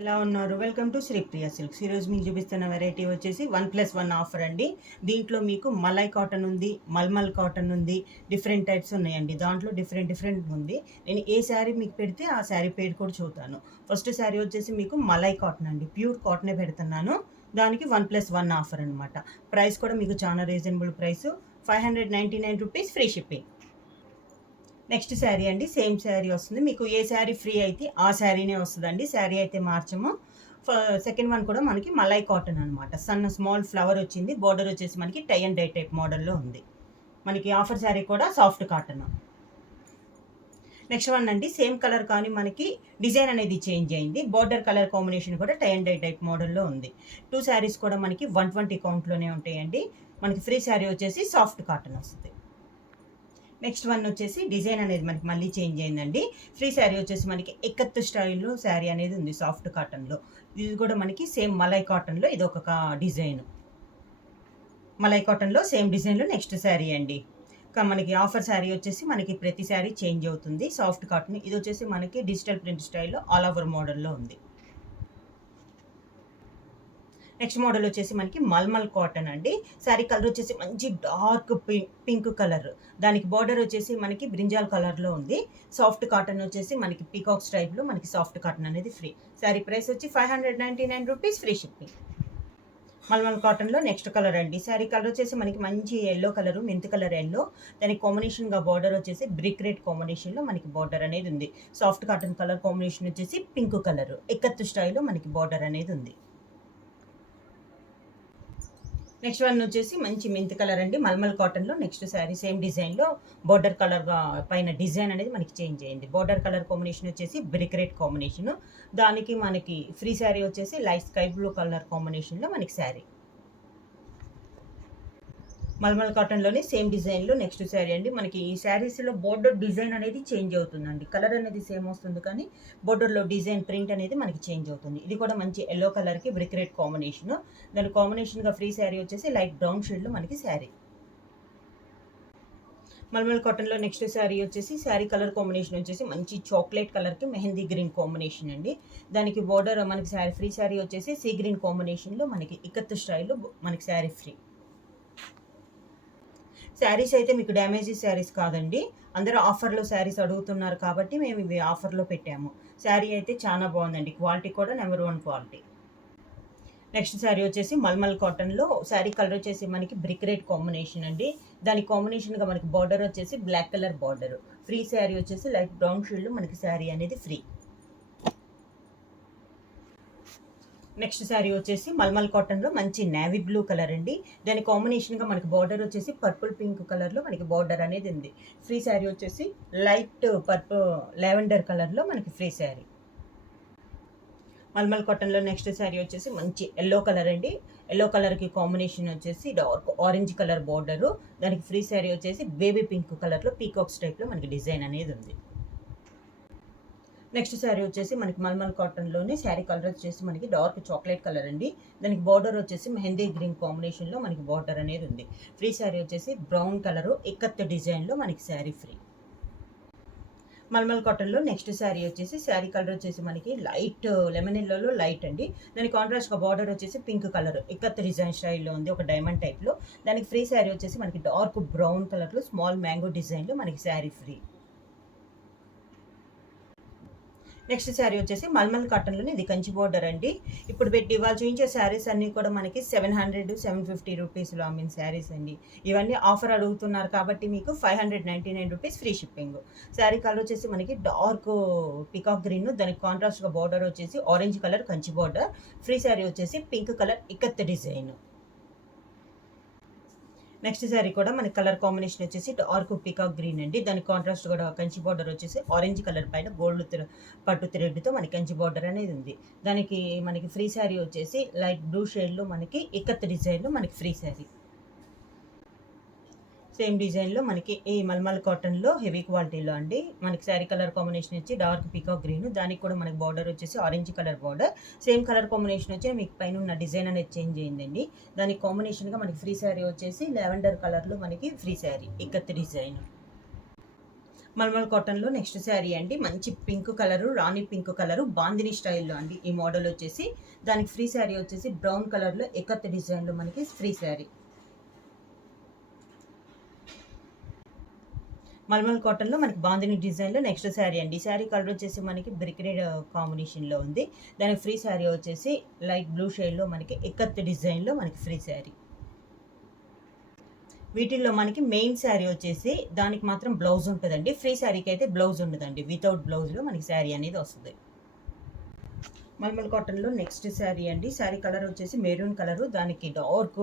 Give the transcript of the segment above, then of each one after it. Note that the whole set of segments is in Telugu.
ఎలా ఉన్నారు? Welcome to Sripriya silks. ఈరోజు మీకు చూపిస్తున్న వెరైటీ వచ్చేసి 1+1 ఆఫర్ అండి. దీంట్లో మీకు మలై కాటన్ ఉంది, మల్మల్ కాటన్ ఉంది, డిఫరెంట్ టైప్స్ ఉన్నాయండి. దాంట్లో డిఫరెంట్ ఉంది. నేను ఏ శారీ మీకు పెడితే ఆ శారీ పేరు కూడా చూతాను. ఫస్ట్ శారీ వచ్చేసి మీకు మలై కాటన్ అండి, ప్యూర్ కాటనే పెడుతున్నాను. దానికి 1+1 ఆఫర్ అనమాట. ప్రైస్ కూడా మీకు చాలా reasonable price, 599 rupees, free shipping. Next sari అండి, సేమ్ శారీ వస్తుంది మీకు. ఏ శారీ ఫ్రీ అయితే ఆ శారీనే వస్తుందండి, శారీ అయితే మార్చము. సెకండ్ వన్ కూడా మనకి మలై కాటన్ అనమాట. స్మాల్ ఫ్లవర్ వచ్చింది, బార్డర్ వచ్చేసి మనకి టై అండ్ డై టైప్ మోడల్లో ఉంది. మనకి ఆఫర్ శారీ కూడా సాఫ్ట్ కాటన్. నెక్స్ట్ వన్ అండి, సేమ్ కలర్ కానీ మనకి డిజైన్ అనేది చేంజ్ అయింది. బార్డర్ కలర్ కాంబినేషన్ కూడా టై అండ్ డై టైప్ మోడల్లో ఉంది. 2 శారీస్ కూడా మనకి 120 కౌంట్లోనే ఉంటాయండి. మనకి ఫ్రీ శారీ వచ్చేసి సాఫ్ట్ కాటన్ వస్తుంది. నెక్స్ట్ వన్ వచ్చేసి డిజైన్ అనేది మనకి మళ్ళీ చేంజ్ అయిందండి. ఫ్రీ శారీ వచ్చేసి మనకి ఎక్కత్తు స్టైల్లో శారీ అనేది ఉంది, సాఫ్ట్ కాటన్లో. ఇది కూడా మనకి సేమ్ మలై కాటన్లో ఇది ఒక డిజైన్. మలై కాటన్లో సేమ్ డిజైన్లో నెక్స్ట్ శారీ అండి. మనకి ఆఫర్ శారీ వచ్చేసి మనకి ప్రతి శారీ చేంజ్ అవుతుంది. సాఫ్ట్ కాటన్ ఇది వచ్చేసి మనకి డిజిటల్ ప్రింట్ స్టైల్లో ఆల్ ఓవర్ మోడల్లో ఉంది. నెక్స్ట్ మోడల్ వచ్చేసి మనకి మల్మల్ కాటన్ అండి. శారీ కలర్ వచ్చేసి మంచి డార్క్ పింక్ కలర్, దానికి బార్డర్ వచ్చేసి మనకి బ్రింజాల్ కలర్లో ఉంది. సాఫ్ట్ కాటన్ వచ్చేసి మనకి పీకాక్స్ టైప్లో మనకి సాఫ్ట్ కాటన్ అనేది ఫ్రీ. శారీ ప్రైస్ వచ్చి 599 రూపీస్, ఫ్రీ షిప్పింగ్. మల్మల్ కాటన్లో నెక్స్ట్ కలర్ అండి. శారీ కలర్ వచ్చేసి మనకి మంచి yellow colour, mint colour yellow, దానికి కాంబినేషన్గా బార్డర్ వచ్చేసి బ్రిక్ రెడ్ కాంబినేషన్లో మనకి బార్డర్ అనేది ఉంది. సాఫ్ట్ కాటన్ కలర్ కాంబినేషన్ వచ్చేసి పింక్ కలర్, ఎక్కత్తు స్టైల్లో మనకి బార్డర్ అనేది ఉంది. నెక్స్ట్ వన్ వచ్చేసి మంచి మెంత్ కలర్ అండి, మల్మల్ కాటన్లో నెక్స్ట్ శారీ సేమ్ డిజైన్లో బార్డర్ కలర్గా పైన డిజైన్ అనేది మనకి చేంజ్ అయింది. బార్డర్ కలర్ కాంబినేషన్ వచ్చేసి బ్రిక్ రెడ్ కాంబినేషన్, దానికి మనకి ఫ్రీ శారీ వచ్చేసి లైట్ స్కై బ్లూ కలర్ కాంబినేషన్లో మనకి శారీ. మల్మల్ కాటన్లోనే సేమ్ డిజైన్లో నెక్స్ట్ శారీ అండి. మనకి ఈ శారీస్లో బోర్డర్ డిజైన్ అనేది చేంజ్ అవుతుందండి. కలర్ అనేది సేమ్ వస్తుంది కానీ బోర్డర్లో డిజైన్ ప్రింట్ అనేది మనకి చేంజ్ అవుతుంది. ఇది కూడా మంచి ఎల్లో కలర్కి బ్రిక్ రెడ్ కాంబినేషన్, దాని కాంబినేషన్గా ఫ్రీ శారీ వచ్చేసి లైట్ బ్రౌన్ షేడ్లో మనకి శారీ. మల్మల్ కాటన్లో నెక్స్ట్ శారీ వచ్చేసి శారీ కలర్ కాంబినేషన్ వచ్చేసి మంచి చాక్లెట్ కలర్కి మెహందీ గ్రీన్ కాంబినేషన్ అండి. దానికి బోర్డర్ మనకి శారీ ఫ్రీ శారీ వచ్చేసి సీ గ్రీన్ కాంబినేషన్లో మనకి ఇక్కత్ స్టైల్లో మనకి శారీ ఫ్రీ. శారీస్ అయితే మీకు డ్యామేజీ శారీస్ కాదండి, అందరూ ఆఫర్లో శారీస్ అడుగుతున్నారు కాబట్టి మేము ఇవి ఆఫర్లో పెట్టాము. శారీ అయితే చాలా బాగుందండి, క్వాలిటీ కూడా నెంబర్ 1 క్వాలిటీ. నెక్స్ట్ శారీ వచ్చేసి మల్మల్ కాటన్లో శారీ కలర్ వచ్చేసి మనకి బ్రిక్ రెడ్ కాంబినేషన్ అండి. దాని కాంబినేషన్గా మనకి బార్డర్ వచ్చేసి black colour border. Free sari వచ్చేసి లైట్ బ్రౌన్ షేడ్లో మనకి శారీ అనేది ఫ్రీ. నెక్స్ట్ శారీ వచ్చేసి మల్మల్ కాటన్లో మంచి నేవీ బ్లూ కలర్ అండి. దాని కాంబినేషన్గా మనకి బార్డర్ వచ్చేసి పర్పుల్ పింక్ కలర్లో మనకి బార్డర్ అనేది ఉంది. ఫ్రీ శారీ వచ్చేసి లైట్ పర్పుల్ లావెండర్ కలర్లో మనకి ఫ్రీ శారీ. మల్మల్ కాటన్లో నెక్స్ట్ శారీ వచ్చేసి మంచి ఎల్లో కలర్ అండి. ఎల్లో కలర్కి కాంబినేషన్ వచ్చేసి డార్క్ ఆరెంజ్ కలర్ బార్డరు, దానికి ఫ్రీ శారీ వచ్చేసి బేబీ పింక్ కలర్లో పీకాక్స్ టైప్లో మనకి డిజైన్ అనేది ఉంది. నెక్స్ట్ శారీ వచ్చేసి మనకి మల్మల్ కాటన్లోనే శారీ కలర్ వచ్చేసి మనకి డార్క్ చాక్లెట్ కలర్ అండి. దానికి బార్డర్ వచ్చేసి మెహందీ గ్రీన్ కాంబినేషన్లో మనకి బార్డర్ అనేది ఉంది. ఫ్రీ శారీ వచ్చేసి బ్రౌన్ కలరు ఇక్కత్ డిజైన్లో మనకి శారీ ఫ్రీ. మల్మల్ కాటన్లో నెక్స్ట్ శారీ వచ్చేసి శారీ కలర్ వచ్చేసి మనకి లైట్ లెమన్ ఎల్లోలో లైట్ అండి. దాని కాంట్రాస్ట్గా బార్డర్ వచ్చేసి పింక్ కలర్ ఇక్కత్ డిజైన్ స్టైల్లో ఉంది, ఒక డైమండ్ టైప్లో. దానికి ఫ్రీ శారీ వచ్చేసి మనకి డార్క్ బ్రౌన్ కలర్లో స్మాల్ మ్యాంగో డిజైన్లో మనకి శారీ ఫ్రీ. నెక్స్ట్ శారీ వచ్చేసి మల్మల్ కాటన్లోనే ఇది కంచి బోర్డర్ అండి. ఇప్పుడు ఇవాళ చూపించే శారీస్ అన్నీ కూడా మనకి 700-750 రూపీస్లో అమ్మిన శారీస్ అండి. ఇవన్నీ ఆఫర్ అడుగుతున్నారు కాబట్టి మీకు 599 rupees, free shipping. Sari colour వచ్చేసి మనకి డార్క్ పికాక్ గ్రీన్, దానికి కాంట్రాస్ట్గా బార్డర్ వచ్చేసి orange colour Kanchi border. Free sari వచ్చేసి pink colour ikat design. Next sari కూడా మనకి కలర్ కాంబినేషన్ వచ్చేసి డార్క్ పీకాక్ గ్రీన్ అండి. దానికి కాంట్రాస్ట్ కూడా కంచి బార్డర్ వచ్చేసి ఆరెంజ్ కలర్ పైన గోల్డ్ పట్టు థ్రెడ్తో మనకి కంచి బార్డర్ అనేది ఉంది. దానికి మనకి ఫ్రీ శారీ వచ్చేసి లైట్ బ్లూ షేడ్లో మనకి ఇక్కత్ డిజైన్లో మనకి ఫ్రీ శారీ. సేమ్ డిజైన్లో మనకి ఈ మల్మల్ కాటన్లో హెవీ క్వాలిటీలో అండి. మనకి శారీ కలర్ కాంబినేషన్ వచ్చి డార్క్ పీకాక్ గ్రీన్, దానికి కూడా మనకి బార్డర్ వచ్చేసి orange colour border. Same colour combination వచ్చి మీకు పైన ఉన్న డిజైన్ అనేది చేంజ్ అయిందండి. దానికి కాంబినేషన్గా మనకి ఫ్రీ శారీ వచ్చేసి లావెండర్ కలర్లో మనకి ఫ్రీ శారీ ఇక్కత్ డిజైన్. మల్మల్ కాటన్లో నెక్స్ట్ శారీ అండి, మంచి పింక్ కలరు, రాణి పింక్ కలరు, బాందిని స్టైల్లో అండి ఈ మోడల్ వచ్చేసి. దానికి ఫ్రీ శారీ వచ్చేసి బ్రౌన్ కలర్లో ఎకత్ డిజైన్లో మనకి ఫ్రీ శారీ. మల్మల్ కాటన్లో మనకి బాందిని డిజైన్లో నెక్స్ట్ శారీ అండి. ఈ శారీ కలర్ వచ్చేసి మనకి బ్రిక్ రెడ్ కాంబినేషన్లో ఉంది. దానికి ఫ్రీ శారీ వచ్చేసి లైట్ బ్లూ షేడ్లో మనకి ఎకత్ డిజైన్లో మనకి ఫ్రీ శారీ. వీటిల్లో మనకి మెయిన్ శారీ వచ్చేసి దానికి మాత్రం బ్లౌజ్ ఉంటుందండి. ఫ్రీ శారీకి అయితే బ్లౌజ్ ఉండదండి, వితౌట్ బ్లౌజ్లో మనకి శారీ అనేది వస్తుంది. మల్మల్ కాటన్లో నెక్స్ట్ శారీ అండి. శారీ కలర్ వచ్చేసి మెరూన్ కలరు, దానికి డార్క్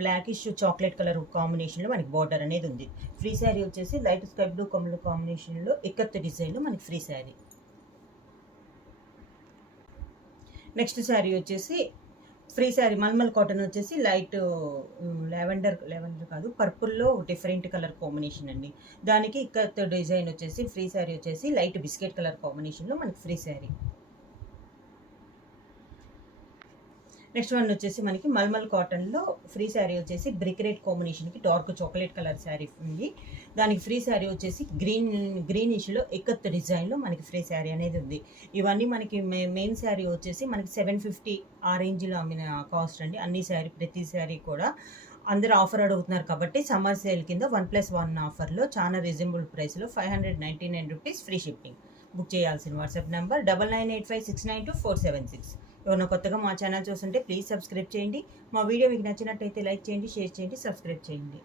బ్లాకిష్ చాక్లెట్ కలర్ కాంబినేషన్లో మనకి బార్డర్ అనేది ఉంది. ఫ్రీ శారీ వచ్చేసి లైట్ స్కై బ్లూ కలర్ కాంబినేషన్లో ఎకత్ డిజైన్లో మనకి ఫ్రీ శారీ. నెక్స్ట్ శారీ వచ్చేసి ఫ్రీ శారీ మల్మల్ కాటన్ వచ్చేసి లైట్ లావెండర్ కాదు, పర్పుల్లో డిఫరెంట్ కలర్ కాంబినేషన్ అండి. దానికి ఇక్కత్ డిజైన్ వచ్చేసి ఫ్రీ శారీ వచ్చేసి లైట్ బిస్కెట్ కలర్ కాంబినేషన్లో మనకి ఫ్రీ శారీ. నెక్స్ట్ వన్ వచ్చేసి మనకి మల్మల్ కాటన్లో ఫ్రీ శారీ వచ్చేసి బ్రిక్ రెడ్ కాంబినేషన్కి డార్క్ చాక్లెట్ కలర్ శారీ ఉంది. దానికి ఫ్రీ శారీ వచ్చేసి గ్రీనిష్లో ఎకత్ డిజైన్లో మనకి ఫ్రీ శారీ అనేది ఉంది. ఇవన్నీ మనకి మెయిన్ శారీ వచ్చేసి మనకి 750 ఆ రేంజ్లో అమ్మిన కాస్ట్ అండి. అన్ని శారీ ప్రతి శారీ కూడా అందరూ ఆఫర్ అడుగుతున్నారు కాబట్టి సమ్మర్ సేల్ కింద 1+1 ఆఫర్లో చాలా రీజనబుల్ ప్రైస్లో 599 రూపీస్ ఫ్రీ షిప్పింగ్. బుక్ చేయాల్సిన వాట్సాప్ నెంబర్ 9985692476. ఎవరైనా కొత్తగా మా ఛానల్ చూస్తుంటే ప్లీజ్ సబ్స్క్రైబ్ చేయండి. మా వీడియో మీకు నచ్చినట్టయితే లైక్ చేయండి, షేర్ చేయండి, సబ్స్క్రైబ్ చేయండి.